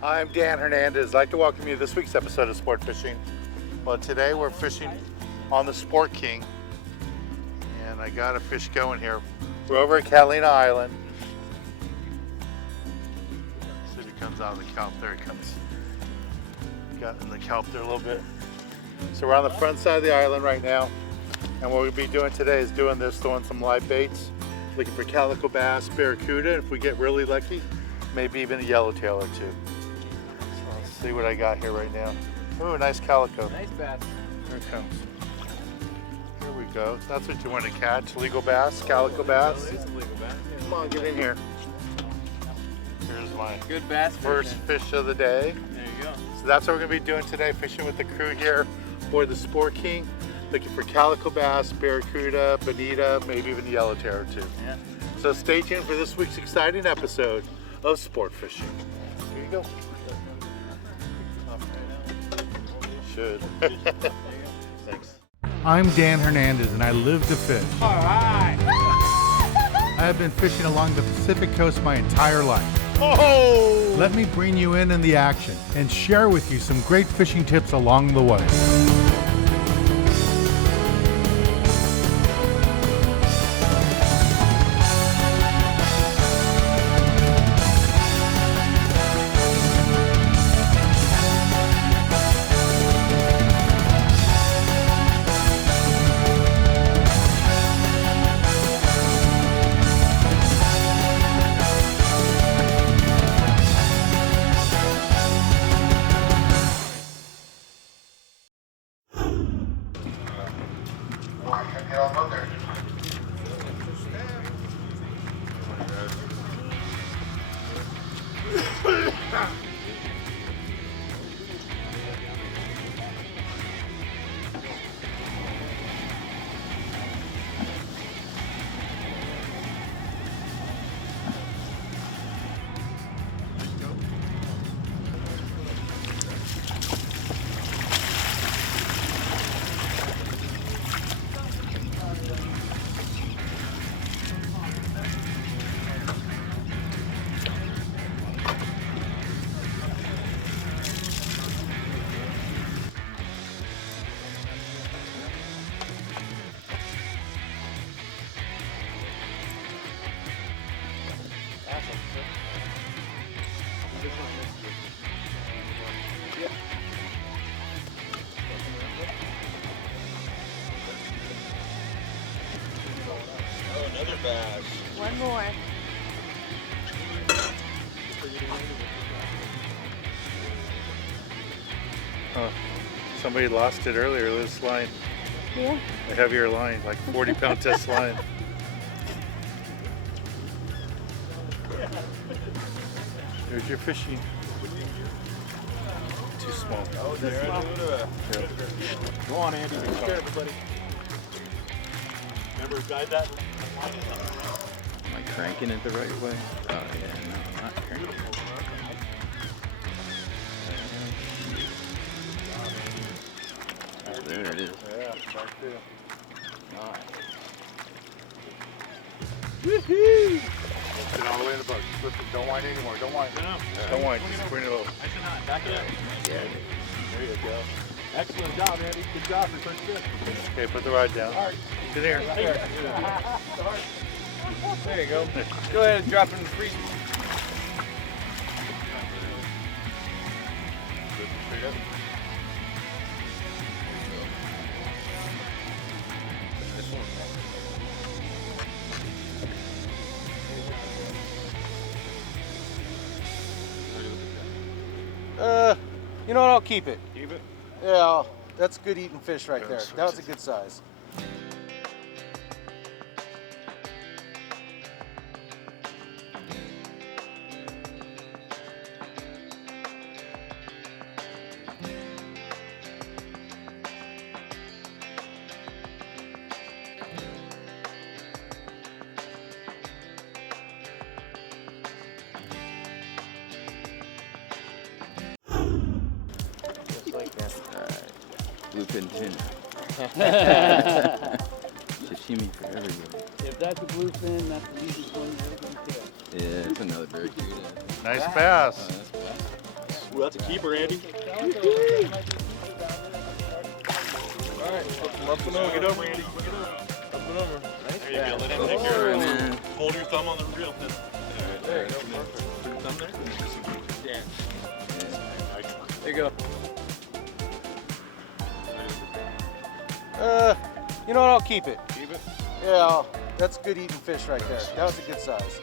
I'm Dan Hernandez. I'd like to welcome you to this week's episode of Sport Fishing. Well, today we're fishing on the Sport King, and I got a fish going here. We're over at Catalina Island. See if he comes out of the kelp. There he comes. Got in the kelp there a little bit. So we're on the front side of the island right now, and what we'll be doing today is throwing some live baits, looking for calico bass, barracuda, and if we get really lucky, maybe even a yellowtail or two. So let's see what I got here right now. Ooh, nice calico. Nice bass. There it comes. Here we go. That's what you want to catch. Legal bass, calico bass. It's a legal bass. Come on, get in here. Here's my Good bass first fish of the day. There you go. So that's what we're going to be doing today, fishing with the crew here for the Sport King, looking for calico bass, barracuda, bonita, maybe even yellowtail or two. Yeah. So stay tuned for this week's exciting episode of Sport Fishing. Here you go. Should. Thanks. I'm Dan Hernandez and I live to fish. All right. I have been fishing along the Pacific coast my entire life. Oh! Let me bring you in the action and share with you some great fishing tips along the way. Another bass. One more. Oh, somebody lost it earlier, this line. Yeah. A heavier line, like 40-pound test line. There's your fishing. Too small. Oh, there. Yeah. Go on, Andy. Take care, everybody. Remember, guide that. Am I cranking it the right way? Oh yeah, no, I'm not cranking it. Oh, there it is. Yeah, back there. Woohoo! Get all the way in the boat. Flip it. Don't whine anymore. Don't whine. No. Don't whine. Just bring it over. Nice and hot. Back it up. Yeah. There you go. Excellent job, Andy. Good job for first fish. Okay, put the rod down. Sit here. There you go. Go ahead and drop it in the freezer. You know what? I'll keep it. Keep it. Yeah, that's good eating fish right there. That was a good size. Bluefin tuna. Sashimi for everybody. If that's a bluefin, that's the easiest one you ever can kill. Yeah, it's another barracuda. Nice bass. Oh, that's bad. Ooh, that's a keeper, Andy. All right, up and over. Get over, Andy. Get over. Up and over. Nice. There you go. Let him take care of it. Hold your thumb on the reel pin. There you go. Perfect. Put your thumb there. Yeah. There you go. You know what? I'll keep it. Keep it. Yeah, that's good eating fish right there. That was a good size.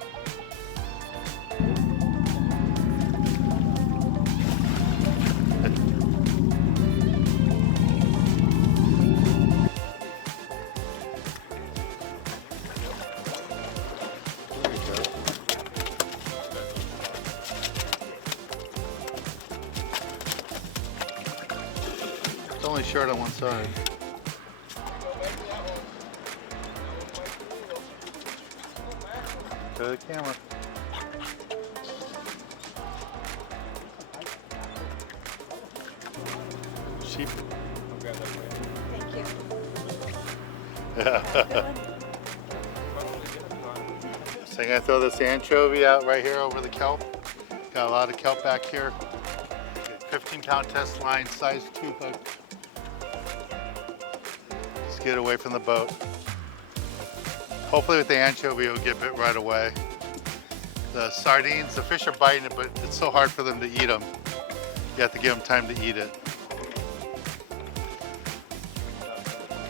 It's only short on one side. To the camera. Sheep. Thank you. So I'm gonna throw this anchovy out right here over the kelp. Got a lot of kelp back here. 15-pound test line, size 2 hook. Just get away from the boat. Hopefully with the anchovy it'll get bit right away. The sardines, the fish are biting it, but it's so hard for them to eat them. You have to give them time to eat it.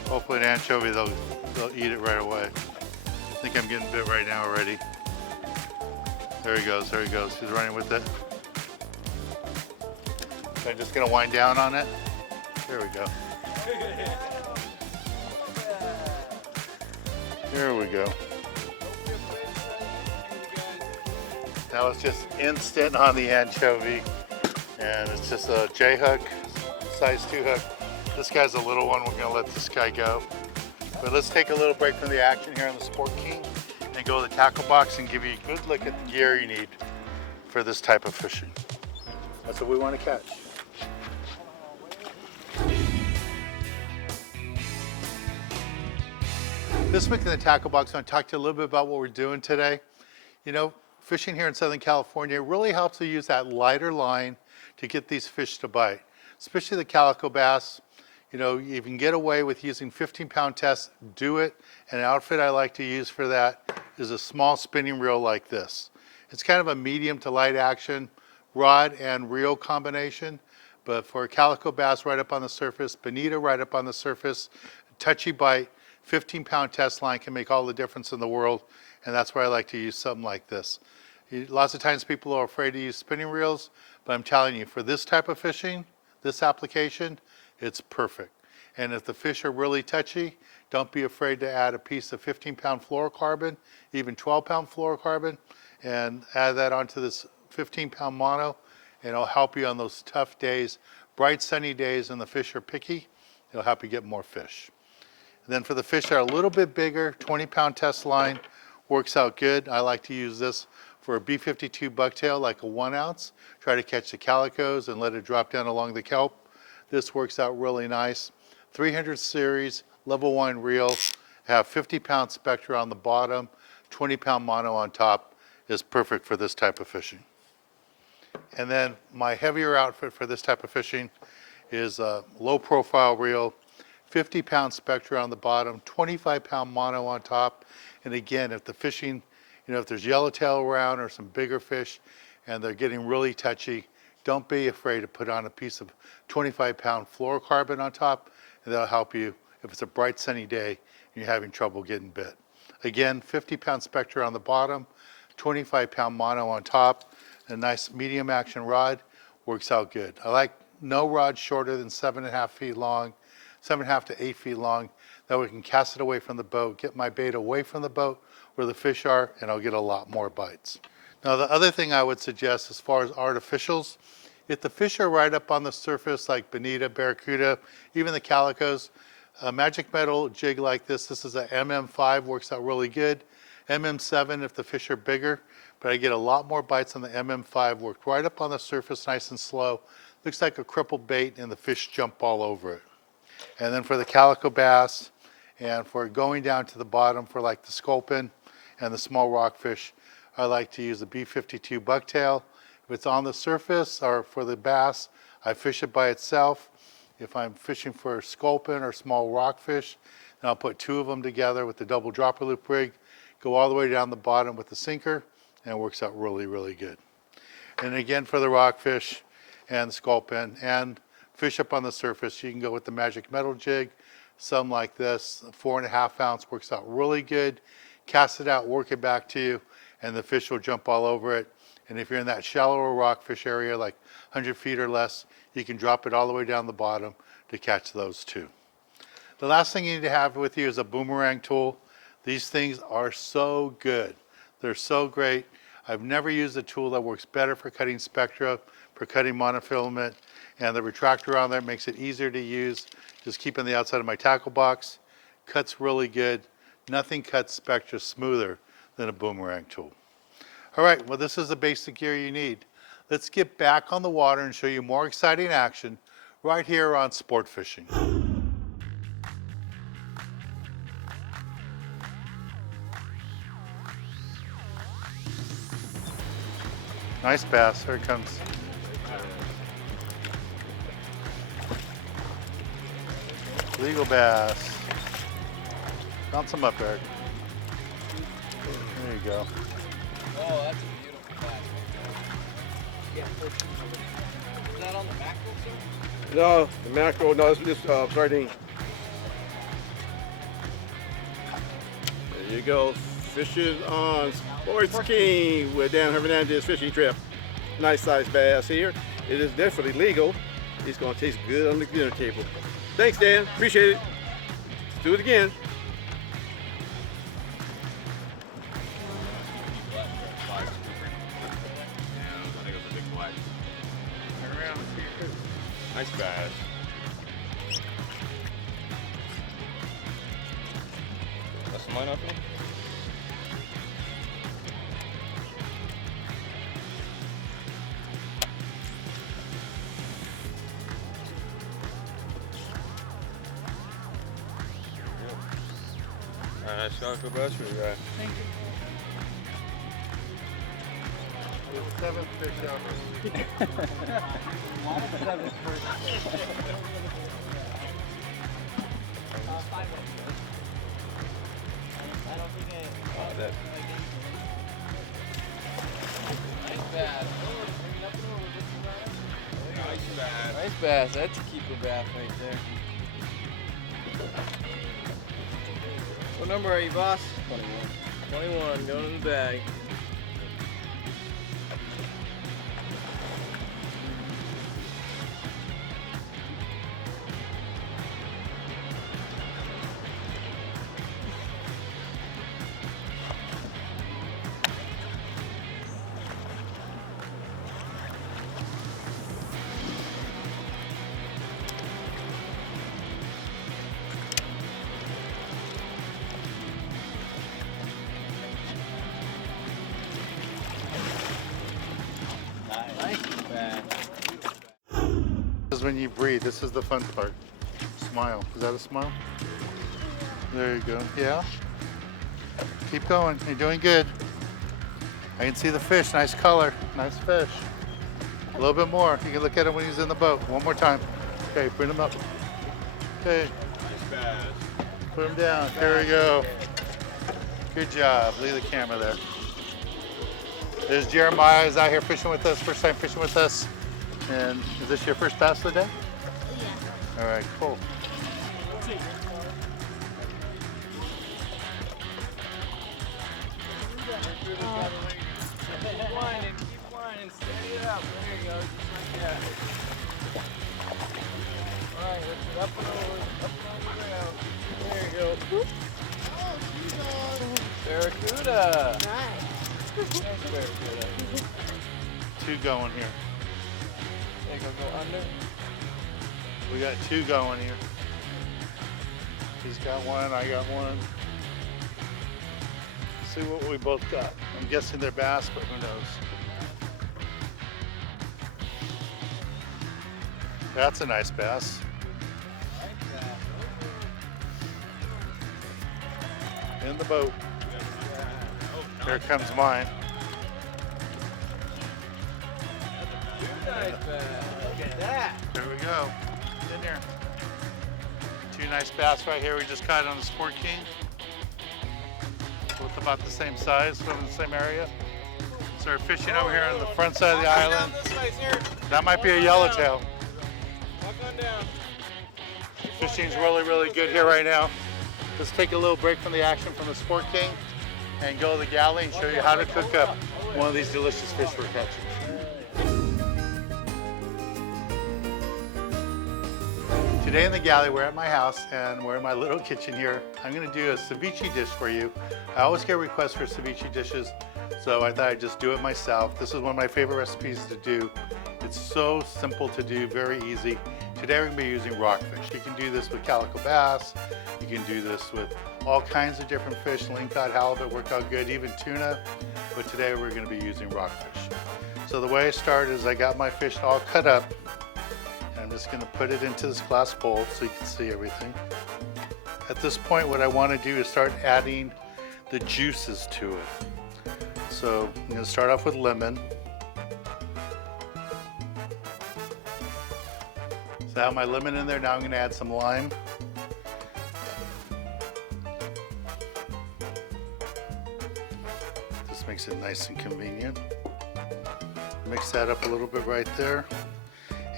Hopefully an anchovy, they'll eat it right away. I think I'm getting bit right now already. There he goes, there he goes. He's running with it. So I'm just gonna wind down on it. There we go. There we go. That was just instant on the anchovy. And it's just a J hook, size 2 hook. This guy's a little one, we're gonna let this guy go. But let's take a little break from the action here on the Sport King and go to the tackle box and give you a good look at the gear you need for this type of fishing. That's what we want to catch. This week in the tackle box, I want to talk to you a little bit about what we're doing today. You know, fishing here in Southern California, it really helps to use that lighter line to get these fish to bite, especially the calico bass. You know, you can get away with using 15-pound tests, do it. And an outfit I like to use for that is a small spinning reel like this. It's kind of a medium to light action rod and reel combination, but for a calico bass right up on the surface, bonita right up on the surface, touchy bite, 15-pound test line can make all the difference in the world, and that's why I like to use something like this. Lots of times people are afraid to use spinning reels, but I'm telling you, for this type of fishing, this application, it's perfect. And if the fish are really touchy, don't be afraid to add a piece of 15-pound fluorocarbon, even 12-pound fluorocarbon, and add that onto this 15-pound mono, and it'll help you on those tough days, bright sunny days when the fish are picky. It'll help you get more fish. And then for the fish that are a little bit bigger, 20-pound test line works out good. I like to use this for a B52 bucktail, like a 1 ounce. Try to catch the calicos and let it drop down along the kelp. This works out really nice. 300 series, level 1 reel, have 50-pound spectra on the bottom, 20-pound mono on top, is perfect for this type of fishing. And then my heavier outfit for this type of fishing is a low profile reel, 50-pound spectra on the bottom, 25-pound mono on top. And again, if the fishing, you know, if there's yellowtail around or some bigger fish and they're getting really touchy, don't be afraid to put on a piece of 25-pound fluorocarbon on top, and that'll help you if it's a bright sunny day and you're having trouble getting bit. Again, 50-pound spectra on the bottom, 25-pound mono on top, a nice medium action rod, works out good. I like no rod shorter than 7.5 feet long, 7.5 to 8 feet long. That way we can cast it away from the boat, get my bait away from the boat where the fish are, and I'll get a lot more bites. Now the other thing I would suggest as far as artificials, if the fish are right up on the surface like bonita, barracuda, even the calicos, a magic metal jig like this is a MM5, works out really good. MM7 if the fish are bigger, but I get a lot more bites on the MM5, worked right up on the surface nice and slow. Looks like a crippled bait and the fish jump all over it. And then for the calico bass and for going down to the bottom for like the sculpin and the small rockfish, I like to use the B52 bucktail, If it's on the surface or for the bass, I fish it by itself. If I'm fishing for sculpin or small rockfish, then I'll put 2 of them together with the double dropper loop rig, go all the way down the bottom with the sinker, and it works out really, really good. And again, for the rockfish and sculpin and fish up on the surface, you can go with the magic metal jig, some like this, 4.5 ounce works out really good. Cast it out, work it back to you, and the fish will jump all over it. And if you're in that shallower rockfish area, like 100 feet or less, you can drop it all the way down the bottom to catch those too. The last thing you need to have with you is a boomerang tool. These things are so good. They're so great. I've never used a tool that works better for cutting spectra, for cutting monofilament, and the retractor on there makes it easier to use. Just keep on the outside of my tackle box. Cuts really good. Nothing cuts spectra smoother than a boomerang tool. All right, well, this is the basic gear you need. Let's get back on the water and show you more exciting action right here on Sport Fishing. Nice bass, here it comes. Legal bass. Bounce them up, Eric. There you go. Oh, that's a beautiful bass right there. Yeah, is that on the mackerel, sir? No, the mackerel, no, it's sardine. There you go. Fishing on Sports King with Dan Hernandez fishing trip. Nice sized bass here. It is definitely legal. It's going to taste good on the dinner table. Thanks, Dan. Appreciate it. Let's do it again. Nice bass. That's mine up here? Nice Calico bass for you guys. Thank you. There's 7 fish out there. Nice bass. That's a keeper bass right there. What number are you, boss? 21. 21, going in the bag. This is when you breathe. This is the fun part. Smile. Is that a smile? There you go. Yeah. Keep going. You're doing good. I can see the fish. Nice color. Nice fish. A little bit more. You can look at him when he's in the boat. One more time. Okay, bring him up. Okay. Nice bass. Put him down. There we go. Good job. Leave the camera there. There's Jeremiah. Is out here fishing with us. First time fishing with us. And is this your first bass of the day? Yeah. All right, cool. Keep whining, steady it up. There you go, just like that. All right, lift it up and over the ground. There you go. Whoop. Barracuda. Nice. Nice barracuda. 2 going here. There you go under. We got 2 going here. He's got 1, I got 1. See what we both got. I'm guessing they're bass, but who knows? That's a nice bass. In the boat. Here comes mine. Nice bass. Look at that. There we go. In there. Two nice bass right here. We just caught on the Sport King. Both about the same size, from the same area. So we're fishing over here on the front side of the island. This way, sir. That might be a yellowtail. Walk on down. Fishing's really, really good here right now. Let's take a little break from the action from the Sport King and go to the galley and show you how to cook up one of these delicious fish we're catching. Today in the galley, we're at my house and we're in my little kitchen here. I'm gonna do a ceviche dish for you. I always get requests for ceviche dishes, so I thought I'd just do it myself. This is one of my favorite recipes to do. It's so simple to do, very easy. Today we're gonna be using rockfish. You can do this with calico bass. You can do this with all kinds of different fish. Lingcod, halibut work out good, even tuna. But today we're gonna be using rockfish. So the way I start is I got my fish all cut up. I'm just gonna put it into this glass bowl so you can see everything. At this point, what I wanna do is start adding the juices to it. So I'm gonna start off with lemon. So I have my lemon in there. Now I'm gonna add some lime. This makes it nice and convenient. Mix that up a little bit right there.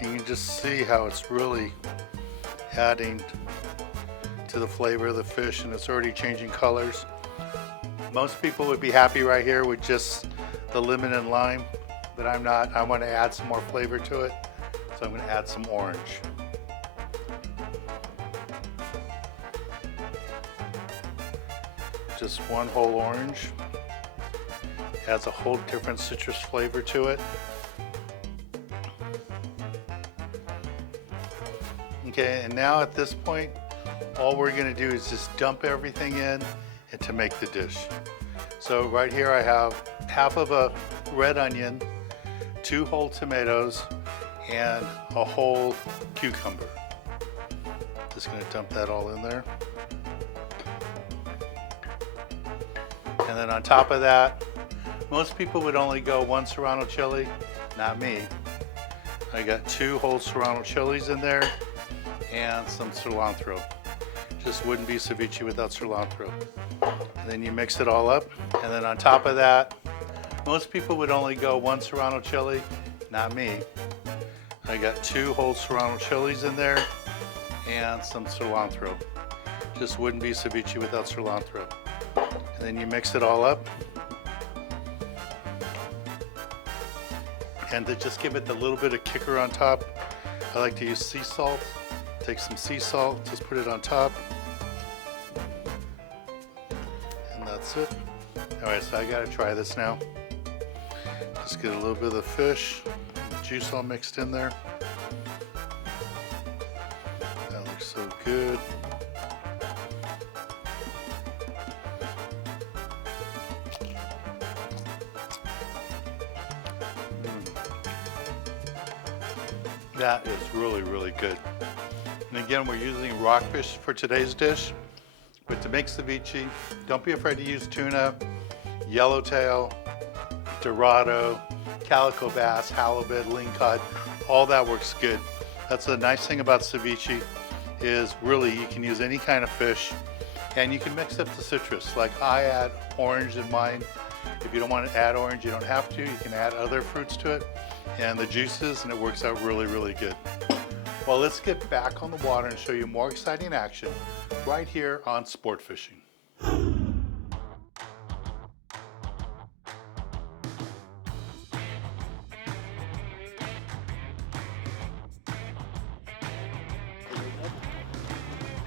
And you can just see how it's really adding to the flavor of the fish, and it's already changing colors. Most people would be happy right here with just the lemon and lime, but I'm not. I want to add some more flavor to it, so I'm going to add some orange. Just one whole orange. Adds a whole different citrus flavor to it. Okay, and now at this point, all we're gonna do is just dump everything in and to make the dish. So right here I have half of a red onion, 2 whole tomatoes, and a whole cucumber. Just gonna dump that all in there. And then on top of that, most people would only go 1 serrano chili, not me. I got 2 whole serrano chilies in there and some cilantro. Just wouldn't be ceviche without cilantro. And then you mix it all up. And then on top of that, most people would only go 1 serrano chili, not me. I got 2 whole serrano chilies in there and some cilantro. Just wouldn't be ceviche without cilantro. And then you mix it all up. And to just give it a little bit of kicker on top, I like to use sea salt. Take some sea salt, just put it on top. And that's it. All right, so I gotta try this now. Just get a little bit of the fish, juice all mixed in there. That looks so good. That is really, really good. And again, we're using rockfish for today's dish. But to make ceviche, don't be afraid to use tuna, yellowtail, dorado, calico bass, halibut, lingcod. All that works good. That's the nice thing about ceviche is really you can use any kind of fish and you can mix up the citrus. Like I add orange in mine. If you don't want to add orange, you don't have to. You can add other fruits to it and the juices, and it works out really, really good. Well, let's get back on the water and show you more exciting action right here on Sport Fishing.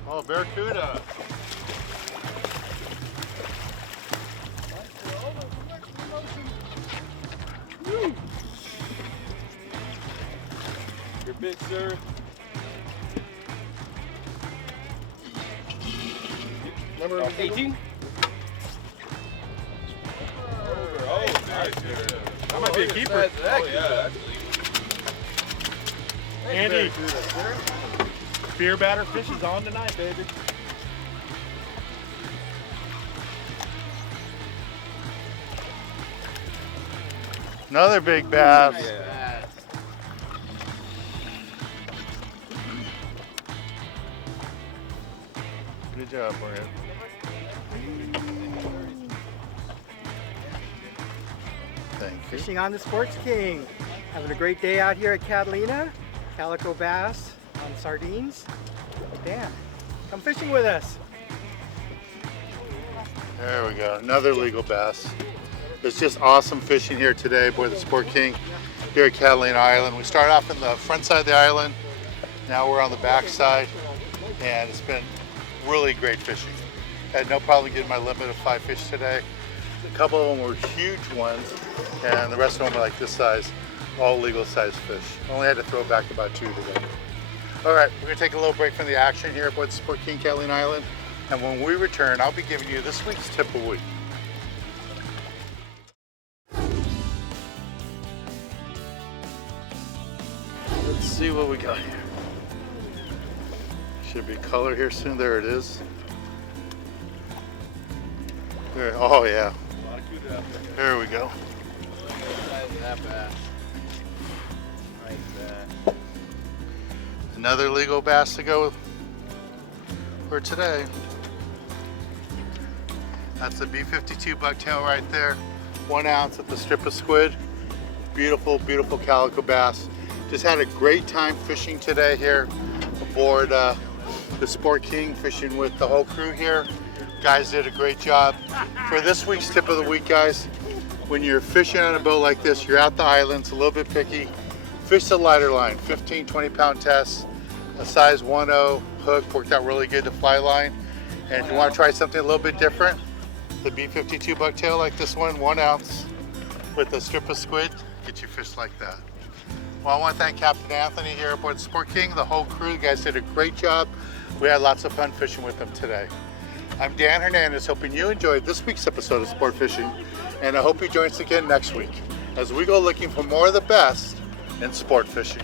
Oh, Barracuda. You're big, sir. Number 18? Oh, nice. That might be a keeper. Oh, yeah. Andy, beer batter fish is on tonight, baby. Another big bass. Yeah. Good job, Brent. Thank you. Fishing on the Sports King. Having a great day out here at Catalina. Calico bass on sardines. Dan, come fishing with us. There we go, another legal bass. It's just awesome fishing here today aboard the Sport King here at Catalina Island. We started off in the front side of the island. Now we're on the back side, and it's been really great fishing. Had no problem getting my limit of 5 fish today. A couple of them were huge ones, and the rest of them were like this size, all legal size fish. Only had to throw back about 2 today. All right, we're gonna take a little break from the action here aboard the Sport King Catalina Island, and when we return, I'll be giving you this week's tip of the week. Let's see what we got here. Should be color here soon. There it is. There, oh yeah. Barracuda out there. There we go. Size of that bass. Nice bass. Another legal bass to go for today. That's the B52 bucktail right there. 1 ounce with the strip of squid. Beautiful, beautiful calico bass. Just had a great time fishing today here aboard the Sport King, fishing with the whole crew here. Guys did a great job. For this week's tip of the week, guys, when you're fishing on a boat like this, you're out the islands, a little bit picky, fish the lighter line, 15, 20 pound test, a size 1.0 hook, worked out really good, the fly line. And if you want to try something a little bit different, the B52 bucktail like this one, 1 ounce with a strip of squid, get you fish like that. Well, I want to thank Captain Anthony here aboard the Sport King, the whole crew. You guys did a great job. We had lots of fun fishing with them today. I'm Dan Hernandez, hoping you enjoyed this week's episode of Sport Fishing, and I hope you join us again next week as we go looking for more of the best in sport fishing.